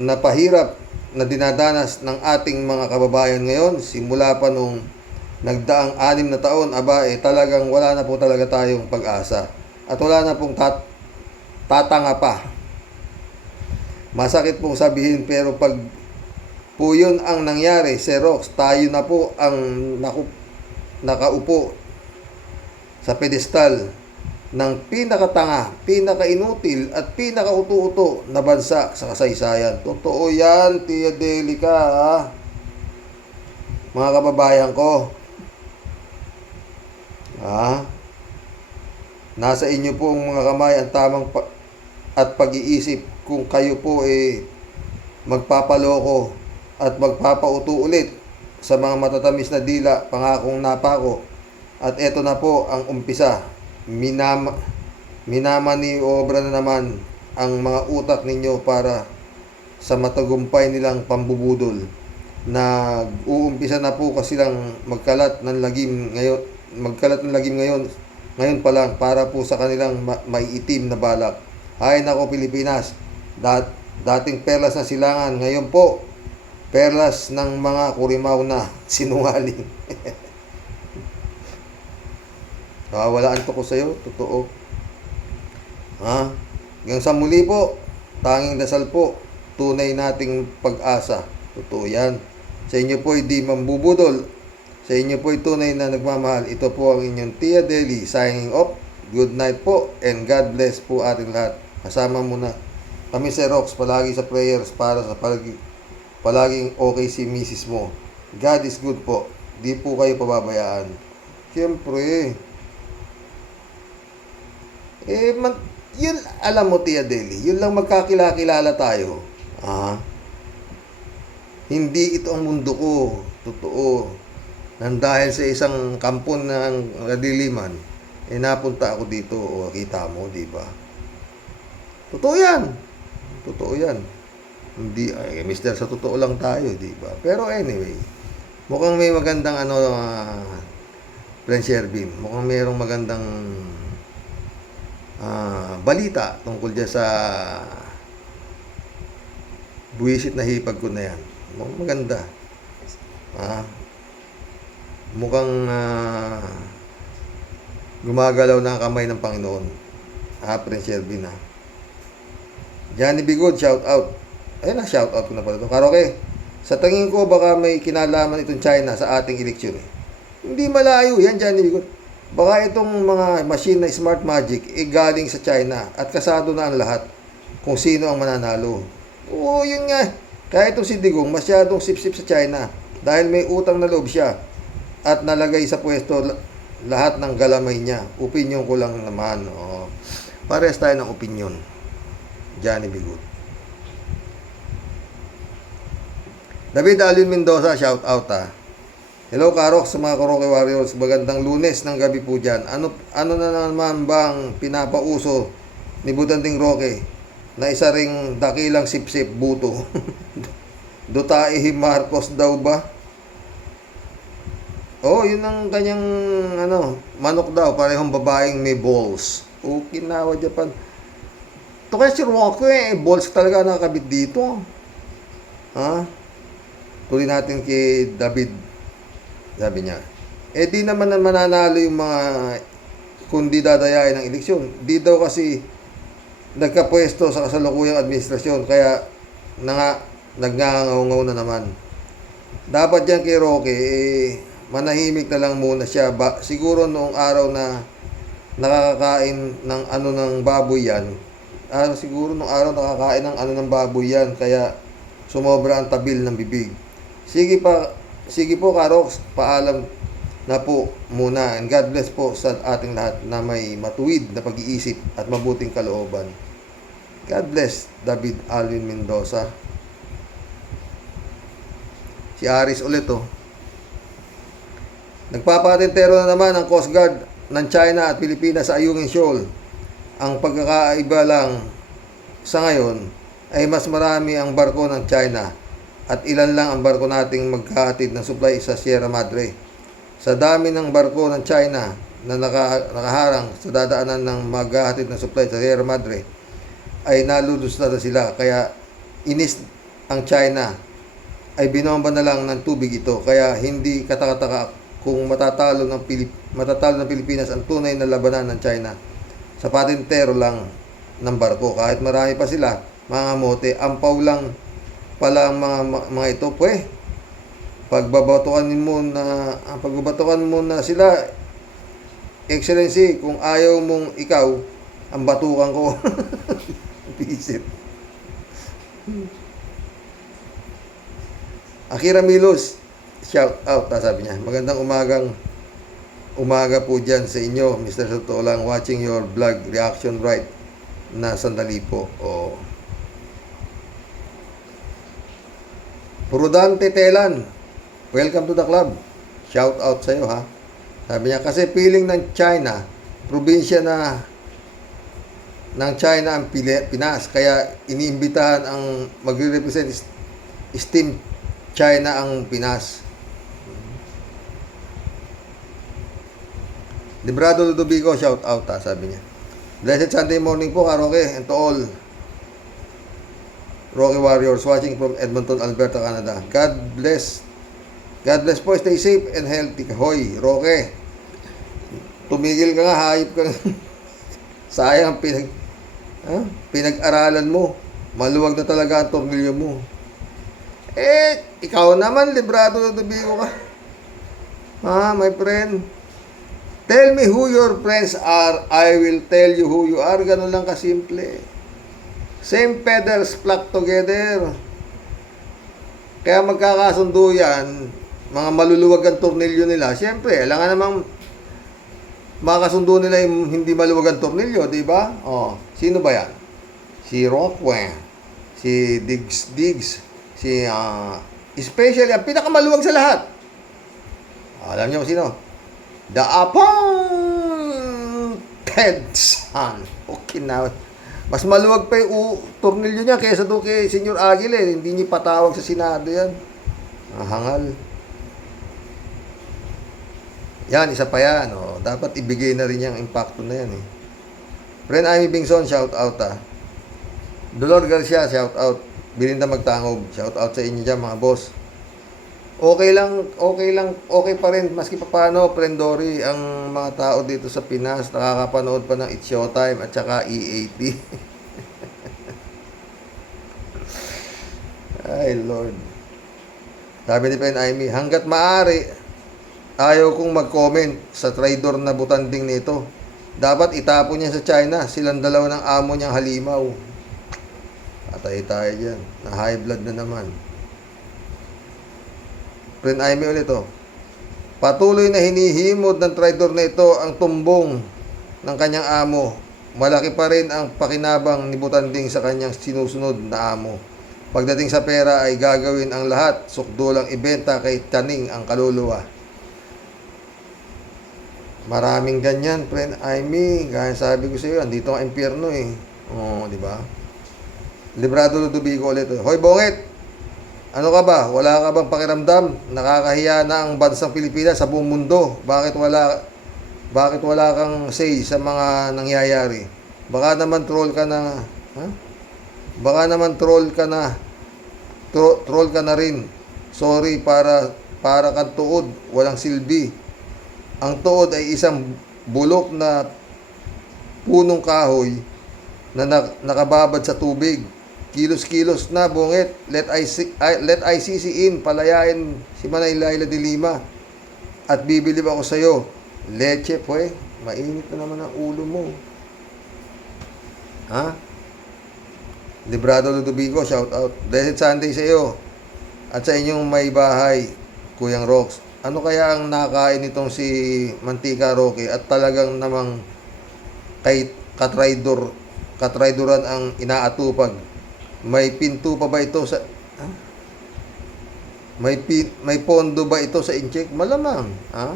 na pahirap na dinadanas ng ating mga kababayan ngayon, simula pa nung nagdaang 6 na taon, talagang wala na po talaga tayong pag-asa. At wala na pong tatanga pa. Masakit pong sabihin, pero pag po yun ang nangyari, Sir Rox, tayo na po ang nakaupo sa pedestal ng pinakatanga, pinakainutil at pinakauto-uto na bansa sa kasaysayan. Totoo yan, Tia Delica, ha? Mga kababayan ko, nasa inyo po ang mga kamay ang tamang at pag-iisip kung kayo po magpapaloko at magpapauto ulit sa mga matatamis na dila, pangakong napako. At eto na po ang umpisa. Minamaniobra na naman ang mga utak ninyo para sa matagumpay nilang pambubudol. Uumpisa na po kasi lang magkalat ng lagim ngayon pa lang para po sa kanilang maiitim na balak. Hay nako, Pilipinas, dating perlas na silangan, ngayon po perlas ng mga kurimaw na sinungaling. Walaan to ko sa'yo, totoo. Hanggang sa muli po, tanging dasal po, tunay nating pag-asa. Totoo yan. Sa inyo po di mambubudol. Sa inyo po tunay na nagmamahal. Ito po ang inyong Tia Deli signing off. Good night po and God bless po ating lahat. Kasama muna kami, Sir Rox, palagi sa prayers para sa palaging okay si misis mo. God is good po. Di po kayo pababayaan. Siyempre, yun, alam mo, Tia Deli, yun lang magkakilala tayo. Hindi ito ang mundo ko. Totoo. Nang dahil sa isang kampon ng kadiliman, napunta ako dito. O, kita mo, di ba? Totoo yan. Totoo yan. Hindi, mister, sa totoo lang tayo, di ba? Pero anyway, mukhang may magandang Prince Shervin, mukhang mayroong magandang balita tungkol dyan sa buwisit na hipag ko na yan. Mukhang maganda. Mukhang gumagalaw na ang kamay ng Panginoon. Prince Shervin, Johnny Bigod, shout out. Ayun na, shout out ko na pala ito. Karoke, sa tingin ko baka may kinalaman itong China sa ating eleksyon. Hindi malayo yan, Johnny Bigod. Baka itong mga machine na smart magic galing sa China at kasado na ang lahat kung sino ang mananalo. Oo, yun nga. Kaya itong si Digong masyadong sip-sip sa China dahil may utang na loob siya at nalagay sa pwesto lahat ng galamay niya. Opinyon ko lang naman. Parehas tayo ng opinyon. Johnny Bigot. David Alvin Mendoza, shout out Hello Karok sa mga Karaoke Warriors. Magandang Lunes ng gabi po dyan. Ano na naman bang pinapauso ni Butanding Roque na isa ring dakilang sip-sip buto? Dutaihi Marcos daw ba? Oh, yun ang kanyang manok daw, parehong babaeng may balls. Okinawa, Japan. Ito kaya si Roque, balls talaga nakakabit dito. Ha? Tuloy natin kay David. Sabi niya, di naman na mananalo yung mga kundi dadayain ng eleksyon. Di daw kasi nagkapwesto sa kasalukuyang administrasyon, kaya nagngangaw na naman. Dapat yan kay Roque, manahimik na lang muna siya. Siguro noong araw na nakakakain ng ng baboy yan, siguro noong araw nakakain ng ng baboy yan, kaya sumobra ang tabil ng bibig. Sige po Karoks, paalam na po muna, and God bless po sa ating lahat na may matuwid na pag-iisip at mabuting kalooban. God bless, David Alvin Mendoza. Si Aris ulit Nagpapatentero na naman ang Coast Guard ng China at Pilipinas sa Ayungin Shoal. Ang pagkakaiba lang sa ngayon ay mas marami ang barko ng China at ilan lang ang barko nating maghahatid ng supply sa Sierra Madre. Sa dami ng barko ng China na nakaharang sa dadaanan ng maghahatid ng supply sa Sierra Madre ay nalulus na sila, kaya inis ang China ay binomba na lang ng tubig ito, kaya hindi katakataka kung matatalo ng Pilipinas ang tunay na labanan ng China sa patentero lang ng barko. Kahit marami pa sila, mga mote, ampaw lang pala ang mga ito. Pagbabatukan mo na sila, Excellency, kung ayaw mong ikaw, ang batukan ko. Visit. Akira Milos, shout out, sabi niya. Magandang umaga po dyan sa inyo, Mr. Sotolang, watching your vlog reaction right na sandali po. Prudante Telan, welcome to the club. Shout out sa iyo, ha. Sabi niya, kasi feeling ng China, probinsya ng China ang Pinas, kaya iniimbitahan ang magre-represent Steam China ang Pinas. Librado Ludovico, shout out, sabi niya. Blessed Sunday morning po, Karoke, and to all Rocky Warriors watching from Edmonton, Alberta, Canada. God bless. God bless po. Stay safe and healthy. Hoy, Roque, tumigil ka nga, hayop ka. Sayang pinag-aralan mo. Maluwag na talaga ang tornilyo mo. Ikaw naman, librado Ludovico ka. My friend. Tell me who your friends are, I will tell you who you are. Ganun lang kasimple. Same feathers flock together. Kaya magkakasundo yan, mga maluluwag ang tornilyo nila. Siyempre, alangan namang makasundo nila yung hindi maluwag ang tornilyo, di ba? Sino ba yan? Si Rockwell, si Diggs, si especially, ang pinakamaluwag sa lahat. Alam niyo kung sino? The appointed son. Okay na. Mas maluwag pa yung tornilyo niya kaysa doon kay Senyor Aguila. Hindi niya patawag sa Senado yan. Hangal. Yan, isa pa yan. Dapat ibigay na rin yung impacto na yan. Friend Amy Bingson, shout out. Dolor Garcia, shout out. Bilinda Magtangob, shout out sa inyo dyan mga boss. Okay pa rin, maski pa paano, Friend Dory, ang mga tao dito sa Pinas, nakakapanood pa ng It's Showtime at saka E80. Ay, Lord. Sabi ni Friend Amy, hanggat maaari, ayaw kong mag-comment sa traidor na butanding nito. Dapat itapon niya sa China, silang dalawa ng amo niyang halimaw. Patay tayo dyan, na high blood na naman. Friend Amy ulit patuloy na hinihimod ng traidor na ito ang tumbong ng kanyang amo. Malaki pa rin ang pakinabang ni Butanding sa kanyang sinusunod na amo. Pagdating sa pera ay gagawin ang lahat, sukdulang ibenta kay Taning ang kaluluwa. Maraming ganyan, friend Amy. Gaya sabi ko sa iyo, andito ang impyerno eh. Oo, di ba? Librado Ludovico ulit. Hoy, Bongit! Ano ka ba? Wala ka bang pakiramdam? Nakakahiya na ang bansang Pilipinas sa buong mundo. Bakit wala kang say sa mga nangyayari? Baka naman troll ka na, ha? Baka naman troll ka na. Troll ka na rin. Sorry, para kang tuod, walang silbi. Ang tuod ay isang bulok na punong kahoy na nakababad sa tubig. Kilos-kilos na, Bungit. Let ICC in. Palayain si Manay Laila de Lima. At bibilib ako sa'yo. Leche, pwe. Mainit na naman ang ulo mo. Ha? Librado Ludovico, shout out. Blessed Sunday sa iyo. At sa inyong may bahay, Kuyang Rox. Ano kaya ang nakain nitong si Mantika Roque at talagang namang kay katrayduran ang inaatupag. May pinto pa ba ito sa may pondo ba ito sa incheck? Malamang, ha?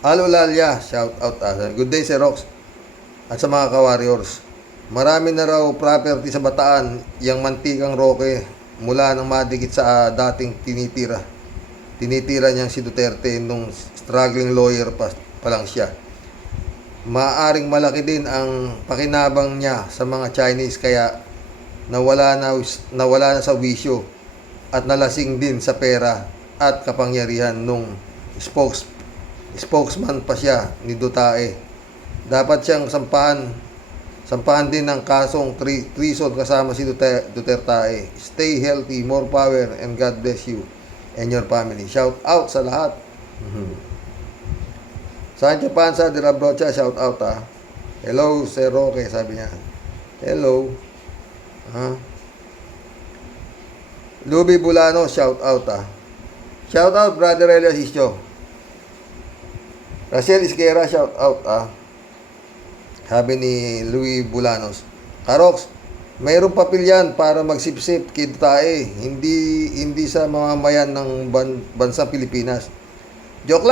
Alo Lalia, shout out. Good day, Sir Rox. At sa mga ka-warriors. Marami na raw property sa Bataan yang Mantikang Roque mula nang madikit sa dating tinitira niyang si Duterte nung struggling lawyer pa lang siya. Maaring malaki din ang pakinabang niya sa mga Chinese kaya nawala na sa wisyo at nalasing din sa pera at kapangyarihan nung spokesman pa siya ni Duterte. Dapat siyang sampahan din ng kasong treason kasama si Duterte. Stay healthy, more power, and God bless you and your family. Shout out sa lahat. Sancho Panza de la Brocha, shout out ha. Hello, Sir Roque, sabi niya. Hello. Luby Bulano, shout out ha. Shout out, Brother Elias Isyo. Rachel Isquera, shout out ha. Sabi ni Louis Bulanos. Karox, mayroong papel yan para magsipsip kay Duterte, hindi sa mamamayan ng bansang Pilipinas. Joke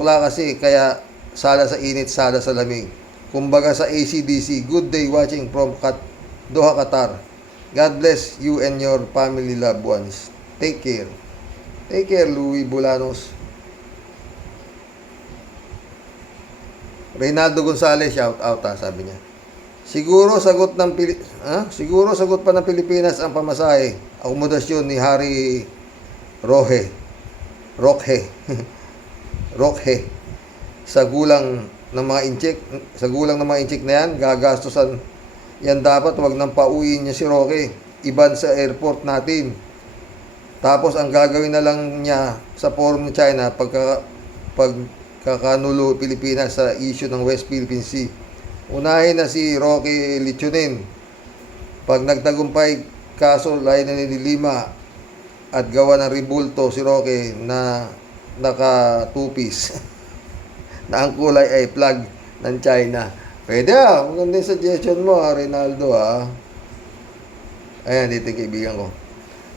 la kasi, kaya sala sa init, sala sa lamig. Kumbaga sa ACDC, good day watching from Doha, Qatar. God bless you and your family loved ones. Take care. Take care, Louis Bulanos. Reynaldo Gonzales, shout out ha, sabi niya. Siguro sagot pa ng Pilipinas ang pamasahe, akomodasyon ni Harry Roque sa gulang ng mga incheck na yan, gagastusan yan, dapat wag nang pauwiin niya si Roque, iban sa airport natin. Tapos ang gagawin na lang niya sa forum ng China pagkakanulo Pilipinas sa issue ng West Philippine Sea. Unahin na si Roque Lichunin. Pag nagtagumpay kaso lain na ni Lima at gawa ng ribulto si Roque na naka-two-piece na ang kulay ay flag ng China. Pwede maganda yung suggestion mo Reynaldo ha. Ayan, dito yung kaibigan ko.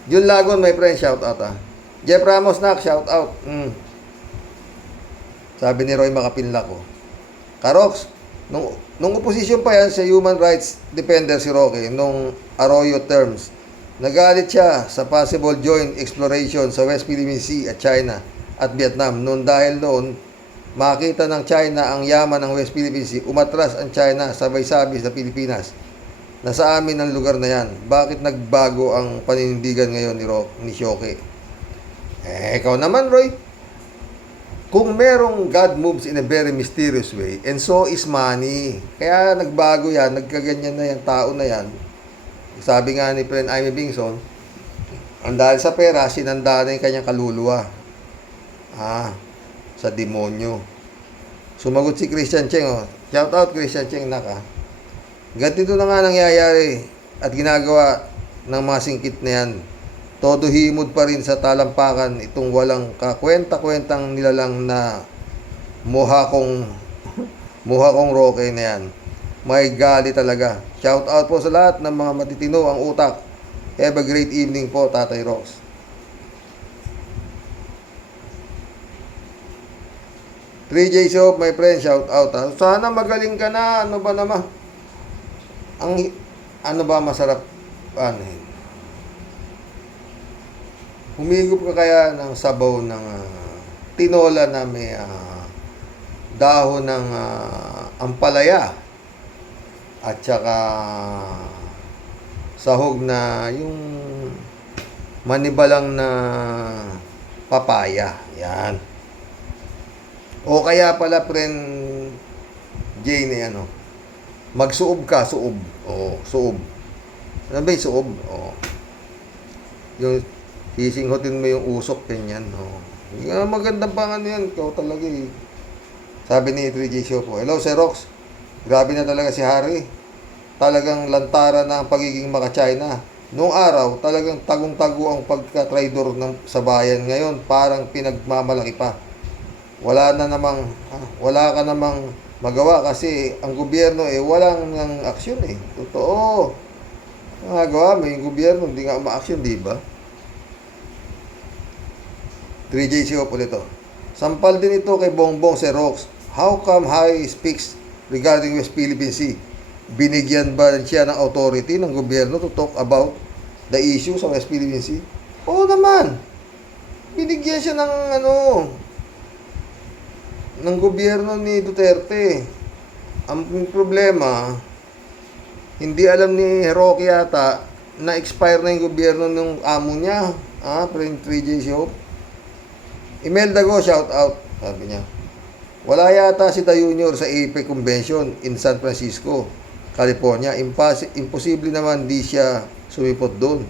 Jun Lagon, my friend, shout out ha. Jeff Ramos nak, shout out. Sabi ni Roy Makapinla ko. Karox, nung opposition pa yan sa human rights defender si Roque, nung Arroyo terms, nagalit siya sa possible joint exploration sa West Philippine Sea at China at Vietnam. Dahil noon, makita ng China ang yaman ng West Philippine Sea, umatras ang China sabay-sabi sa Pilipinas. Nasa amin ang lugar na yan. Bakit nagbago ang paninindigan ngayon ni Shoke? Ikaw naman, Roy. Kung merong God moves in a very mysterious way, and so is money. Kaya nagbago yan, nagkaganyan na yan, tao na yan. Sabi nga ni Friend Amy Bingson, ang dahil sa pera, sinanda na yung kanyang kaluluwa. Sa demonyo. Sumagot si Christian Cheng, shout out Christian Cheng, naka. Ganito na nga nangyayari at ginagawa ng mga singkit na yan. Todo himod pa rin sa talampakan itong walang kakwenta-kwentang nilalang na muha kong Roque na yan. May gali talaga. Shout out po sa lahat ng mga matitino ang utak. Have a great evening po, Tatay Rox. 3J Shop, my friend, shout out. Ha? Sana magaling ka na. Ano ba naman? Ano ba masarap? Ano yun? Humigop ka kaya ng sabaw ng tinola na may dahon ng ampalaya at saka sahog na yung manibalang na papaya. Yan. O kaya pala, friend Jane, magsuob ka, suob. O, suob. Ano ba yung suob? O. Yung sisinghotin mo yung usok, ganyan. O. Magandang pang yan. Ikaw talaga eh. Sabi ni 3J Show po, hello, Sir Rox. Grabe na talaga si Harry. Talagang lantaran na ang pagiging maka-China. Noong araw, talagang tagong-tago ang pagka-traidor sa bayan. Ngayon, parang pinagmamalaki pa. Wala ka namang magawa kasi ang gobyerno walang ng aksyon eh. Totoo. Magawa mo yung gobyerno, hindi nga ma-aksyon, di ba? 3J Show po nito. Sampal din ito kay Bongbong Sir Rox. How come Harry speaks regarding West Philippine Sea? Binigyan ba siya ng authority ng gobyerno to talk about the issue sa West Philippine Sea? Oo naman. Binigyan siya ng ng gobyerno ni Duterte. Ang problema, hindi alam ni Roque yata na expire na yung gobyerno ng amo niya. Friend 3J Show. Imelda Go, shout out. Sabi niya, wala yata si Ta Junior sa APEC Convention in San Francisco, California. Imposible naman di siya sumipot doon.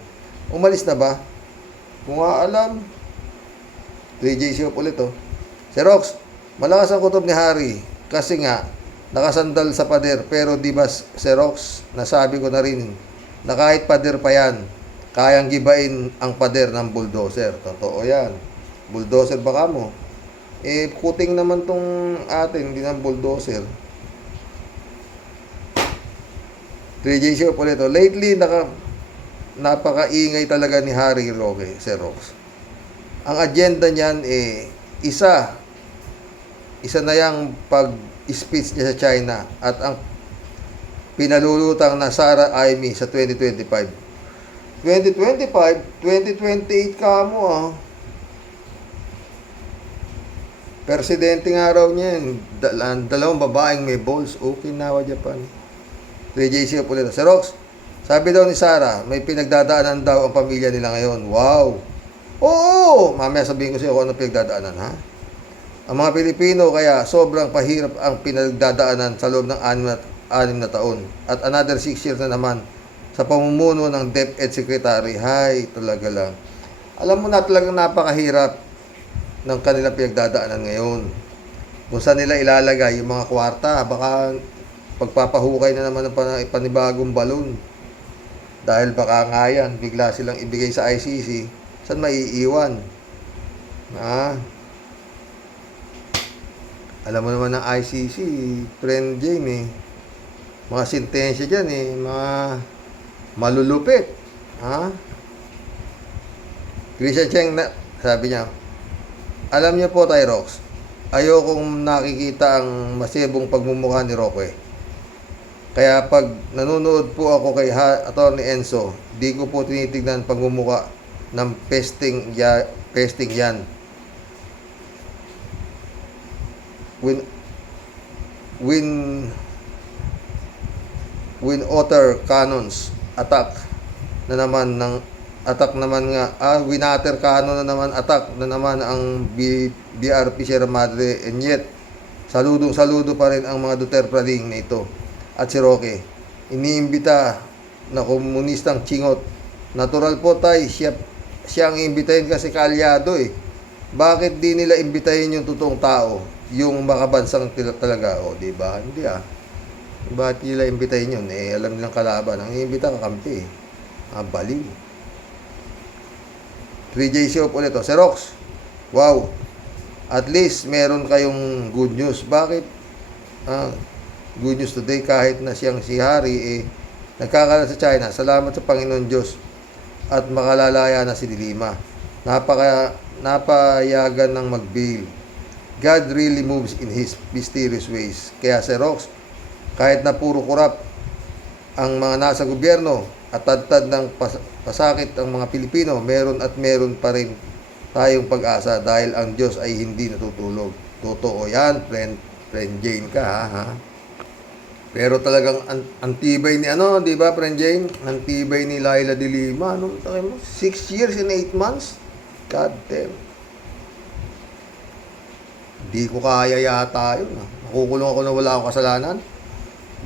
Umalis na ba? Kung alam. 3J Show ulit Si Rox, malakas ang kutob ni Harry kasi nga nakasandal sa pader, pero di ba Sir Rox, nasabi ko na rin na kahit pader pa yan, kayang gibain ang pader ng bulldozer. Totoo yan. Bulldozer baka mo. Kuting naman tong atin, hindi ng bulldozer. 3J Show po nito. Lately, napakaingay talaga ni Harry Roque, Sir Rox. Ang agenda niyan isa na yung pag-speech niya sa China at ang pinalulutang na Sara Aimee sa 2025. 2028 ka mo Presidente nga raw niya dalawang babaeng may balls. Okinawa, Japan. 3J Show po nito. Sir Rox, sabi daw ni Sara, may pinagdadaanan daw ang pamilya nila ngayon. Wow! Oo! Mamaya sabihin ko sa iyo kung ano pinagdadaanan, ha? Ang mga Pilipino kaya sobrang pahirap ang pinagdadaanan sa loob ng 6 na taon. At another 6 years na naman sa pamumuno ng DepEd Secretary. Hay, talaga lang. Alam mo na talagang napakahirap ng kanilang pinagdadaanan ngayon. Kung saan nila ilalagay yung mga kwarta, baka pagpapahukay na naman ng panibagong balon. Dahil baka nga yan, bigla silang ibigay sa ICC. Saan maiiwan? Alam mo naman ng ICC, friend Jane mga sentensya dyan mga malulupit. Christian Cheng, sabi niya, alam niyo po, Tyrox, ayokong nakikita ang masibong pagmumukha ni Roque. Kaya pag nanonood po ako kay Atty. Enzo, di ko po tinitignan pagmumukha ng pesting yan. When Otter Cannons attack naman Winater Cannon attack na naman ang BRP Sierra Madre, and yet saludo pa rin ang mga Duterpraling na ito. At si Roque, iniimbita na komunistang chingot. Natural po tayo, siya ang imbitahin kasi kaalyado Bakit di nila imbitahin yung totoong tao, yung makabansang talaga? Di ba? Hindi Bakit nila imbitahin yun? Alam nilang kalaban. Ang iimbita kakampi. Baliw. 3J Show ulit Sir Rox, wow. At least meron kayong good news. Bakit? Good news today kahit na siyang si Harry nagkakalat sa China. Salamat sa Panginoon Diyos at makalalaya na si Dilima. Napayagan ng mag-bail. God really moves in His mysterious ways. Kaya si Rox, kahit na puro kurap ang mga nasa gobyerno at tad ng pasakit ang mga Pilipino, meron at meron pa rin tayong pag-asa dahil ang Diyos ay hindi natutulog. Totoo yan, friend Jane ka ha. Pero talagang antibay ni di ba friend Jane? Antibay ni Laila de Lima. 6 years and 8 months? God damn. Di ko kaya yata yun. Nakukulong ako na wala akong kasalanan.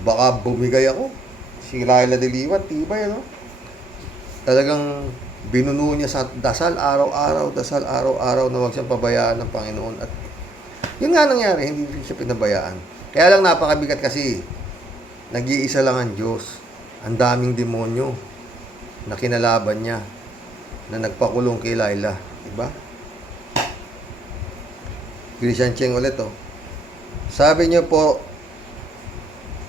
Baka bumigay ako. Si Laila de Lima, tibay, Talagang binuno niya sa dasal araw-araw na huwag siyang pabayaan ng Panginoon. At yun nga nangyari, hindi siya pinabayaan. Kaya lang napakabigat kasi. Nag-iisa lang ang Diyos. Ang daming demonyo na kinalaban niya na nagpakulong kay Laila. Diba? Christian Cheng ulit Sabi niyo po,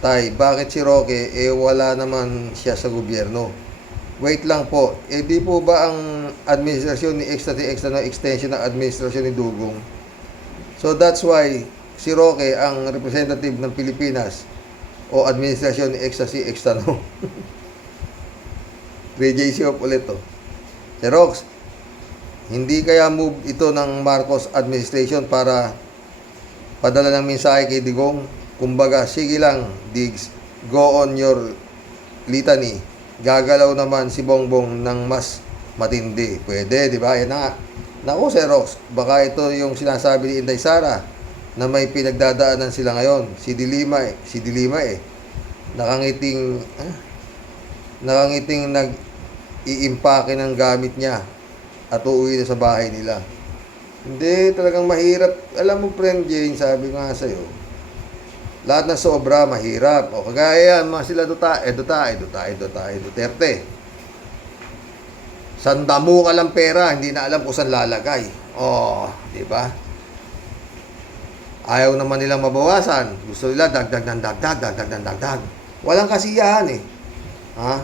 Tay, bakit si Roque wala naman siya sa gobyerno? Wait lang po, di po ba ang administrasyon ni Extra na extension ng administrasyon ni Dugong? So that's why si Roque ang representative ng Pilipinas o administrasyon ni Extra no. JC ulit Si Rox, hindi kaya move ito ng Marcos administration para padala ng mensahe kay Digong? Kumbaga, sige lang, Diggs, go on your litany. Gagalaw naman si Bongbong ng mas matindi. Pwede, di ba? Yan na nga. Naku, Sir Rox, baka ito yung sinasabi ni Inday Sara na may pinagdadaanan sila ngayon. Si Dilima nakangiting nag-iimpake ng gamit niya at uuwi na sa bahay nila. Hindi, talagang mahirap. Alam mo, friend Jane, sabi ko nga sa'yo, lahat na sobra, mahirap. O kagaya yan, mga sila Duterte. Sandamo ka lang pera, hindi na alam kung saan lalagay. O, di ba? Ayaw naman nilang mabawasan. Gusto nila dagdag. Walang kasiyahan Ha?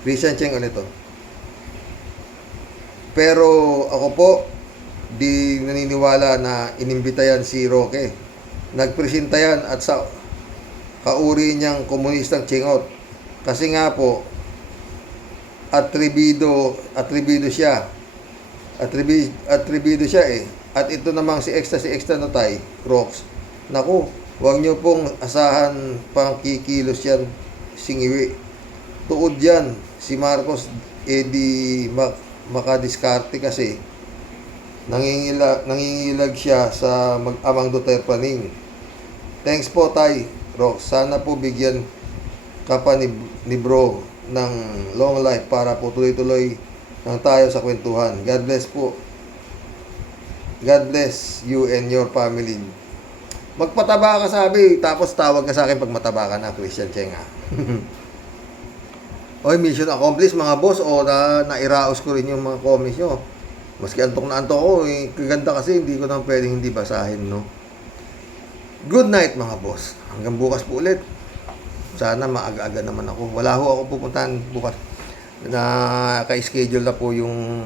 Christian Cheng ulit Pero ako po, di naniniwala na inimbita yan si Roque. Nagpresenta yan at sa kauri niyang komunistang chingot. Kasi nga po, atribido siya. Atribido siya At ito namang si Extra na Tay, Rox. Naku, huwag niyo pong asahan pang kikilos yan, singiwi. Tuod yan, si Marcos, di makadiskarte kasi nangingilag siya sa mag-amang Duterte paning. Thanks po, Tay, Rox. Sana po bigyan ka pa ni bro ng long life para po tuloy-tuloy lang tayo sa kwentuhan. God bless po. God bless you and your family. Magpataba ka, sabi. Tapos tawag ka sa akin pag mataba ka na, Christian Cheng Oy, mission accomplished mga boss. O nairaos ko rin yung mga comments nyo. Maski antok na antok ko, kaganda kasi hindi ko naman pwedeng hindi basahin, no? Good night mga boss. Hanggang bukas po ulit. Sana maaga-aga naman ako. Wala ho ako pupuntahan bukas. Naka-schedule na po yung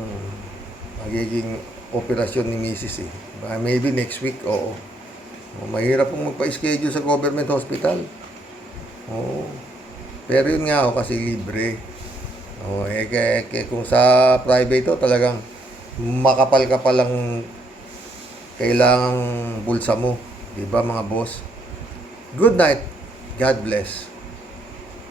magiging operasyon ni Mrs. Maybe next week, oo. Mahirap pong magpa-schedule sa government hospital. Oo. Pero yun nga kasi libre. Kung sa private talagang makapal-kapal lang kailangang bulsa mo. Diba mga boss? Good night. God bless.